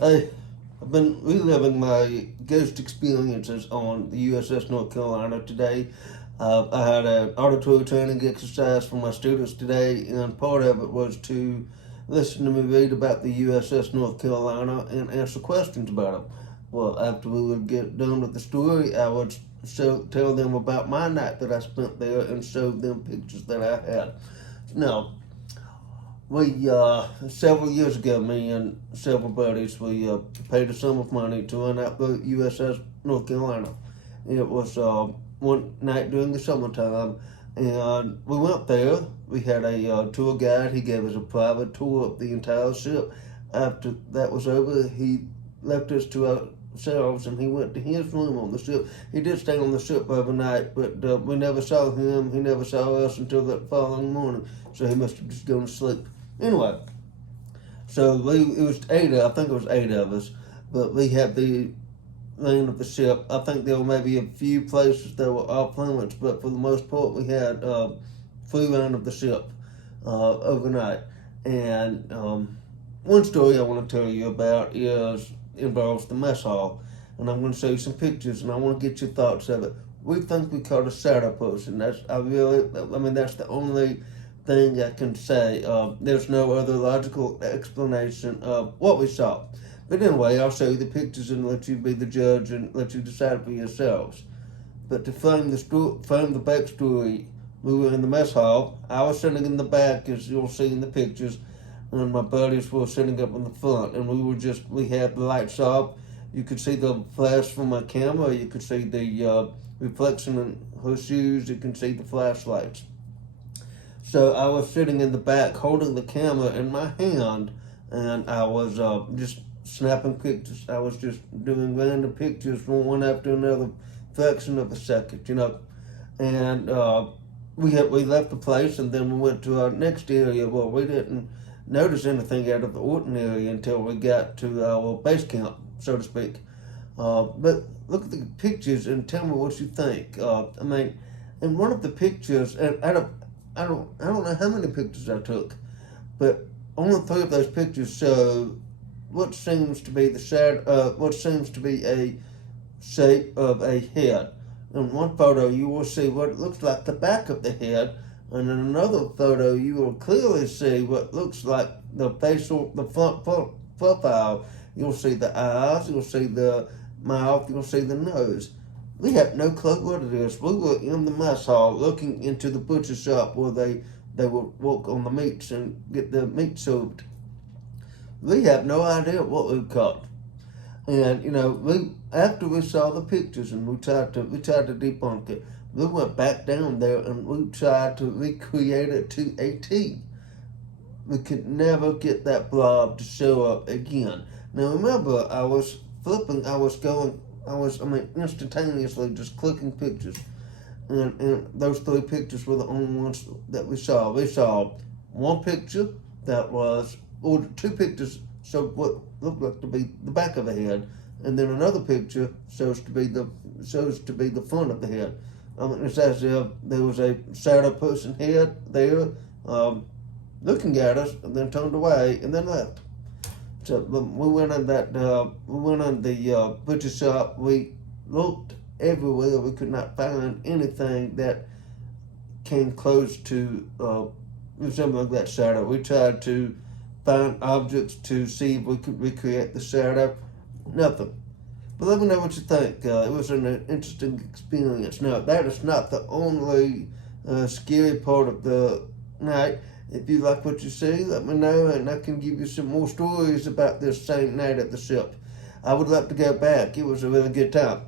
Hey, I've been reliving my ghost experiences on the USS North Carolina today. I had an auditory training exercise for my students today, and part of it was to listen to me read about the USS North Carolina and answer questions about it. Well, after we would get done with the story, I would tell them about my night that I spent there and show them pictures that I had. Now, we several years ago, me and several buddies, we paid a sum of money to run out the USS North Carolina. It was one night during the summertime, and we went there. We had a tour guide. He gave us a private tour of the entire ship. After that was over, he left us to ourselves, and he went to his room on the ship. He did stay on the ship overnight, but we never saw him. He never saw us until that following morning, so he must have just gone to sleep. Anyway, so it was I think it was 8 of us, but we had the lane of the ship. I think there were maybe a few places that were off limits, but for the most part, we had free reign of the ship overnight. And one story I want to tell you about involves the mess hall, and I'm going to show you some pictures, and I want to get your thoughts of it. We think we caught a shadow person. That's the only thing I can say. There's no other logical explanation of what we saw. But anyway, I'll show you the pictures and let you be the judge and let you decide for yourselves. But to frame the backstory, we were in the mess hall. I was sitting in the back, as you'll see in the pictures, and my buddies were sitting up in the front. And we had the lights off. You could see the flash from my camera. You could see the reflection in her shoes. You can see the flashlights. So I was sitting in the back holding the camera in my hand, and I was just snapping pictures. I was just doing random pictures from one after another, fraction of a second, And we left the place, and then we went to our next area. Well, we didn't notice anything out of the ordinary until we got to our base camp, so to speak. But look at the pictures and tell me what you think. In one of the pictures, and I don't know how many pictures I took, but only 3 of those pictures show what seems to be a shape of a head. In one photo, you will see what looks like the back of the head, and in another photo, you will clearly see what looks like the front profile. You'll see the eyes, you'll see the mouth, you'll see the nose. We had no clue what it is. We were in the mess hall looking into the butcher shop where they would work on the meats and get the meat served. We had no idea what we caught. And after we saw the pictures and we tried to debunk it, we went back down there and we tried to recreate it to a T. We could never get that blob to show up again. Now remember, I was instantaneously just clicking pictures. And those 3 pictures were the only ones that we saw. We saw one picture or 2 pictures showed what looked like to be the back of a head, and then another picture shows to be the front of the head. It's as if there was a shadow person head there, looking at us, and then turned away and then left. So we went in the butcher shop. We looked everywhere. We could not find anything that came close to resembling that shadow. We tried to find objects to see if we could recreate the shadow. Nothing. But let me know what you think. It was an interesting experience. Now, that is not the only scary part of the night. If you like what you see, let me know, and I can give you some more stories about this same night at the ship. I would love to go back. It was a really good time.